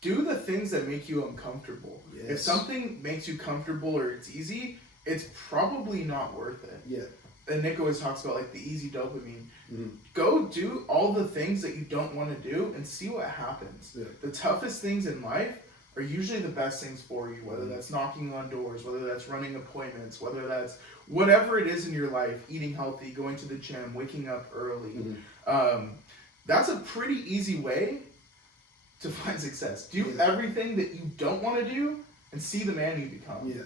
do the things that make you uncomfortable. Yes. If something makes you comfortable or it's easy, it's probably not worth it. Yeah. And Nick always talks about like the easy dopamine. Mm-hmm. Go do all the things that you don't want to do and see what happens. Yeah. The toughest things in life are usually the best things for you, whether that's knocking on doors, whether that's running appointments, whether that's whatever it is in your life, eating healthy, going to the gym, waking up early. Mm-hmm. That's a pretty easy way to find success. Do everything that you don't want to do and see the man you become. Yeah.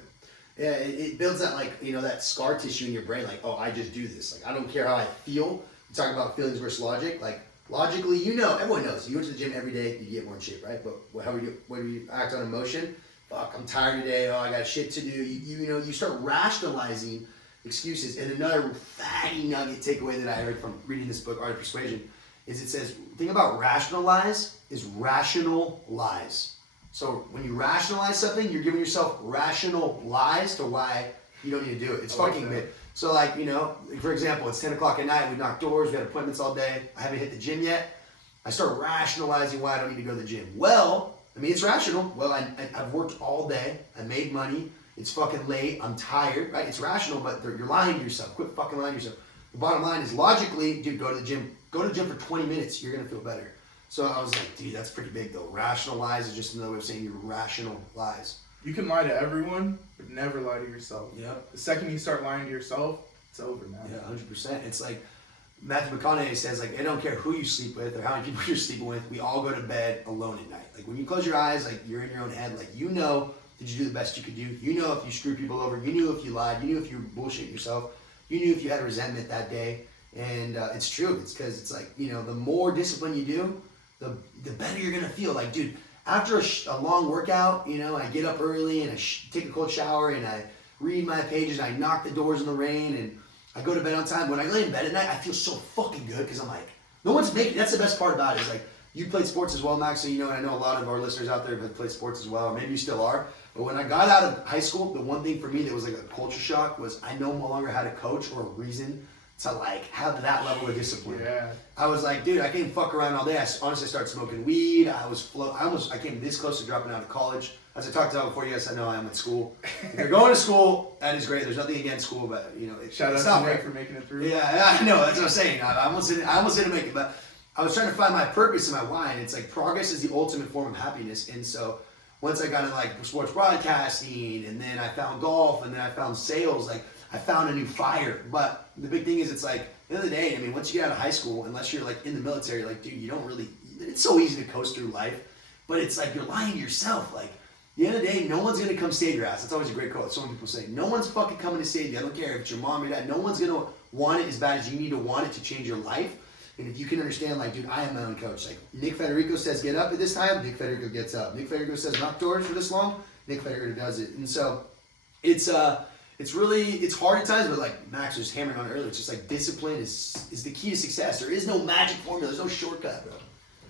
Yeah, it builds that, like, you know, that scar tissue in your brain, like, oh, I just do this. Like, I don't care how I feel. We talk about feelings versus logic. Like, logically, you know, everyone knows. You go to the gym every day, you get more in shape, right? But when you act on emotion, fuck, I'm tired today, oh, I got shit to do. You know, you start rationalizing excuses. And another fatty nugget takeaway that I heard from reading this book, Art of Persuasion, is it says, the thing about rationalize is rational lies. So when you rationalize something, you're giving yourself rational lies to why you don't need to do it. It's fucking big. So, like, you know, for example, it's 10 o'clock at night, we knock doors, we had appointments all day, I haven't hit the gym yet. I start rationalizing why I don't need to go to the gym. Well, I mean, it's rational. Well, I've worked all day, I made money, it's fucking late, I'm tired, right? It's rational, but you're lying to yourself. Quit fucking lying to yourself. The bottom line is, logically, dude, go to the gym. Go to the gym for 20 minutes, you're gonna feel better. So I was like, dude, that's pretty big though. Rational lies is just another way of saying your rational lies. You can lie to everyone, but never lie to yourself. Yeah. The second you start lying to yourself, it's over, man. Yeah, 100%. It's like Matthew McConaughey says, like, I don't care who you sleep with or how many people you're sleeping with, we all go to bed alone at night. Like, when you close your eyes, like, you're in your own head, like, you know, did you do the best you could do? You know if you screwed people over. You knew if you lied. You knew if you were bullshitting yourself. You knew if you had resentment that day. And it's true. It's because it's like, you know, the more discipline you do, the better you're going to feel. Like, dude, after a long workout, you know, I get up early and I take a cold shower and I read my pages and I knock the doors in the rain and I go to bed on time. When I lay in bed at night, I feel so fucking good because I'm like, no one's making, that's the best part about it is like, you played sports as well, Max, so you know, and I know a lot of our listeners out there have played sports as well, or maybe you still are. But when I got out of high school, the one thing for me that was like a culture shock was I no longer had a coach or a reason to like have that level of discipline. Yeah. I was like, dude, I can't fuck around all day. I honestly started smoking weed. I came this close to dropping out of college. As I talked about before, you guys, I know I am at school. If you're going to school, that is great. There's nothing against school, but you know, Shout out to Nick for making it through. Yeah, I know. That's what I'm saying. I almost didn't make it, but I was trying to find my purpose and my why, and it's like progress is the ultimate form of happiness. And so once I got into like sports broadcasting, and then I found golf, and then I found sales, like I found a new fire. But the big thing is, it's like, at the end of the day, I mean, once you get out of high school, unless you're like in the military, like, dude, you don't really, it's so easy to coast through life, but it's like you're lying to yourself. Like, at the end of the day, no one's going to come save your ass. That's always a great quote. So many people say, no one's fucking coming to save you. I don't care if it's your mom or dad. No one's going to want it as bad as you need to want it to change your life. And if you can understand, like, dude, I am my own coach. Like, Nick Federico says get up at this time, Nick Federico gets up. Nick Federico says knock doors for this long, Nick Federico does it. And so it's really, it's hard at times, but like Max was hammering on it earlier, it's just like discipline is the key to success. There is no magic formula. There's no shortcut, bro.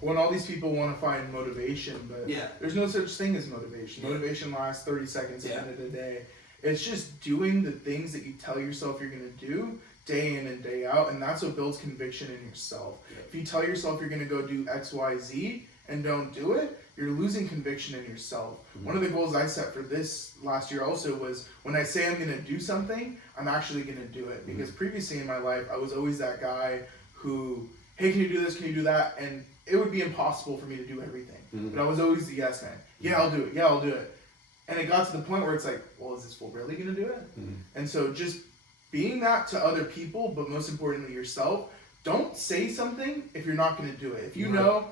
When all these people want to find motivation, but yeah, there's no such thing as motivation. Motivation lasts 30 seconds, a minute a day. It's just doing the things that you tell yourself you're going to do day in and day out, and that's what builds conviction in yourself. If you tell yourself you're going to go do X, Y, Z and don't do it, you're losing conviction in yourself. One of the goals I set for this last year also was when I say I'm going to do something, I'm actually going to do it. Because previously in my life, I was always that guy who, hey, can you do this? Can you do that? And it would be impossible for me to do everything. But I was always the yes man. Yeah, I'll do it. Yeah, I'll do it. And it got to the point where it's like, well, is this fool really going to do it? And so just being that to other people, but most importantly yourself, don't say something if you're not going to do it. If you know,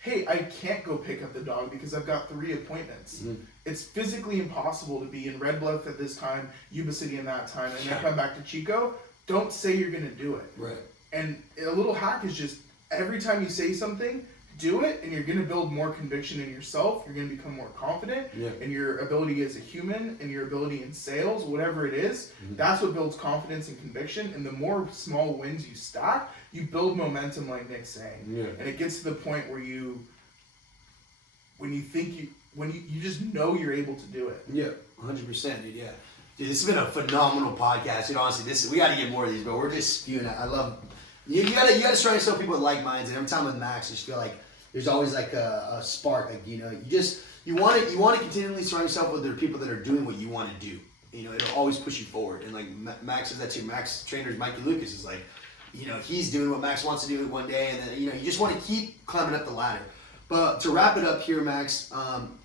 hey, I can't go pick up the dog because I've got 3 appointments. It's physically impossible to be in Red Bluff at this time, Yuba City in that time, and then come back to Chico. Don't say you're going to do it. Right. And a little hack is just every time you say something, do it, and you're going to build more conviction in yourself. You're going to become more confident in your ability as a human, and your ability in sales, whatever it is. That's what builds confidence and conviction. And the more small wins you stack, you build momentum, like Nick's saying. And it gets to the point where you just know you're able to do it. Yeah, 100%, dude. Yeah, dude, this has been a phenomenal podcast. Dude, honestly, we got to get more of these, but we're just spewing out. I love. You gotta surround yourself with people with like minds, and every time with Max, I just feel like there's always like a spark. Like, you know, you want to continually surround yourself with the people that are doing what you want to do. You know, it'll always push you forward. And like Max says that too. Max trainer Mikey Lucas is like, you know, he's doing what Max wants to do one day, and then, you know, you just want to keep climbing up the ladder. But to wrap it up here, Max,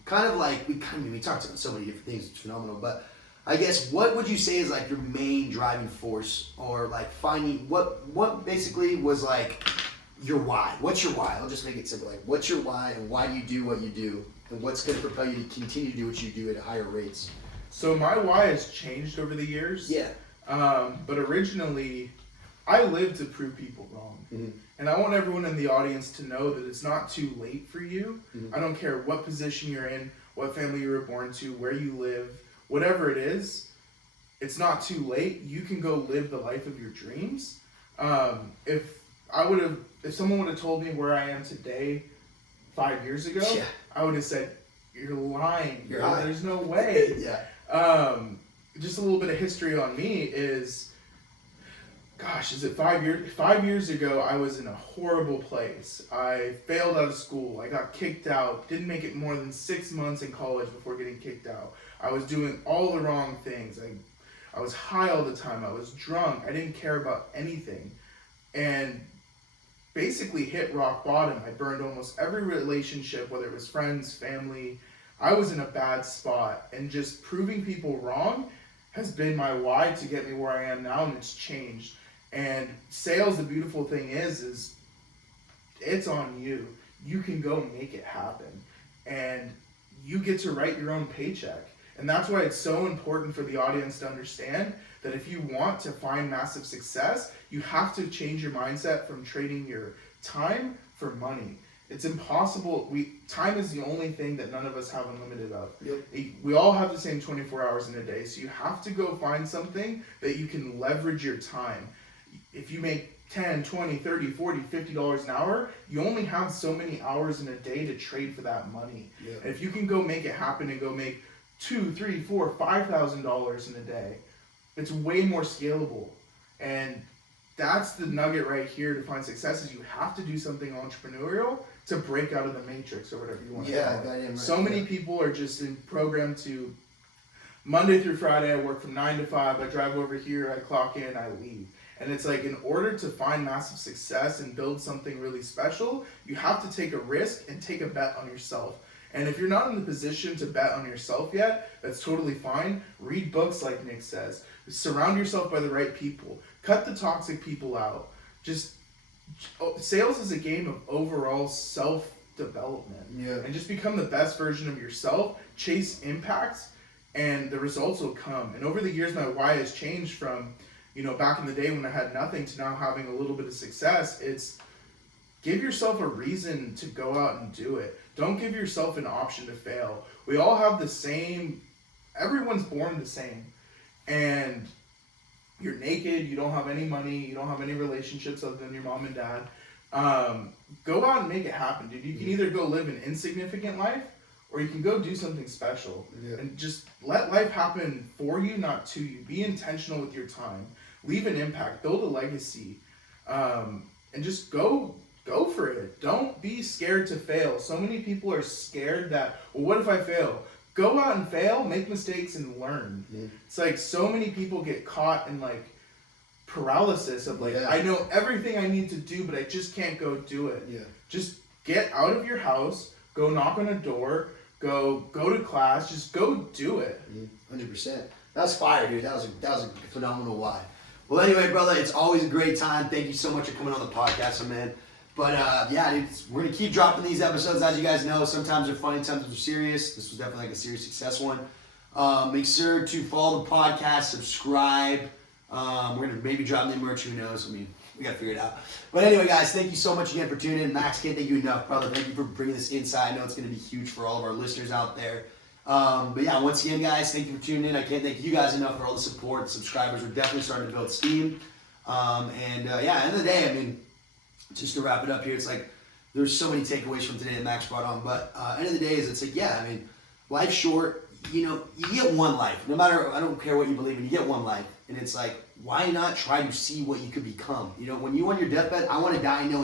kind of like we talked about so many different things. It's phenomenal, but I guess what would you say is like your main driving force, or like finding what basically was like your why? What's your why? I'll just make it simple. Like, what's your why, and why do you do what you do, and what's going to propel you to continue to do what you do at higher rates? So my why has changed over the years. Yeah. But originally, I lived to prove people wrong. Mm-hmm. And I want everyone in the audience to know that it's not too late for you. Mm-hmm. I don't care what position you're in, what family you were born to, where you live, whatever it is, it's not too late. You can go live the life of your dreams. If someone would have told me where I am today 5 years ago, Yeah. I would have said, "You're lying. You're lying. There's no way." Yeah. Just a little bit of history on me is, gosh, is it 5 years? 5 years ago, I was in a horrible place. I failed out of school. I got kicked out. Didn't make it more than 6 months in college before getting kicked out. I was doing all the wrong things. I was high all the time. I was drunk. I didn't care about anything. And basically hit rock bottom. I burned almost every relationship, whether it was friends, family. I was in a bad spot. And just proving people wrong has been my why to get me where I am now, and it's changed. And sales, the beautiful thing is it's on you. You can go make it happen. And you get to write your own paycheck. And that's why it's so important for the audience to understand that if you want to find massive success, you have to change your mindset from trading your time for money. It's impossible. Time is the only thing that none of us have unlimited of. Yep. We all have the same 24 hours in a day, so you have to go find something that you can leverage your time. If you make $10, $20, $30, $40, $50 an hour, you only have so many hours in a day to trade for that money. Yep. And if you can go make it happen and go make $2,000, $3,000, $4,000, $5,000 in a day, it's way more scalable. And that's the nugget right here to find success, is you have to do something entrepreneurial to break out of the matrix, or whatever you want to call it. Right. So many people are just programmed to Monday through Friday, I work from 9 to 5, I drive over here, I clock in, I leave. And it's like, in order to find massive success and build something really special, you have to take a risk and take a bet on yourself. And if you're not in the position to bet on yourself yet, that's totally fine. Read books like Nick says. Surround yourself by the right people. Cut the toxic people out. Sales is a game of overall self-development. Yeah. And just become the best version of yourself. Chase impacts, and the results will come. And over the years, my why has changed from, back in the day when I had nothing to now having a little bit of success. It's give yourself a reason to go out and do it. Don't give yourself an option to fail. We all have the same, everyone's born the same. And you're naked, you don't have any money, you don't have any relationships other than your mom and dad. Go out and make it happen, dude. You can either go live an insignificant life, or you can go do something special. Yeah. And just let life happen for you, not to you. Be intentional with your time. Leave an impact. Build a legacy. And just go for it. Don't be scared to fail. So many people are scared that, well, what if I fail? Go out and fail, make mistakes, and learn. Yeah. It's like so many people get caught in like paralysis of like, I know everything I need to do, but I just can't go do it. Yeah. Just get out of your house, go knock on a door, go to class, just go do it. 100%. That was fire, dude. That was a phenomenal why. Well, anyway, brother, it's always a great time. Thank you so much for coming on the podcast, man. But dude, we're gonna keep dropping these episodes. As you guys know, sometimes they're funny, sometimes they're serious. This was definitely like a serious success one. Make sure to follow the podcast, subscribe. We're gonna maybe drop new merch. Who knows? I mean, we gotta figure it out. But anyway, guys, thank you so much again for tuning in. Max, can't thank you enough, brother. Thank you for bringing this inside. I know it's gonna be huge for all of our listeners out there. But yeah, once again, guys, thank you for tuning in. I can't thank you guys enough for all the support. Subscribers, we're definitely starting to build steam. At the end of the day, I mean, just to wrap it up here, it's like there's so many takeaways from today that Max brought on. But end of the day is it's like, yeah, I mean, life's short. You get one life. No matter, I don't care what you believe in, you get one life. And it's like, why not try to see what you could become? When you on your deathbed, I want to die knowing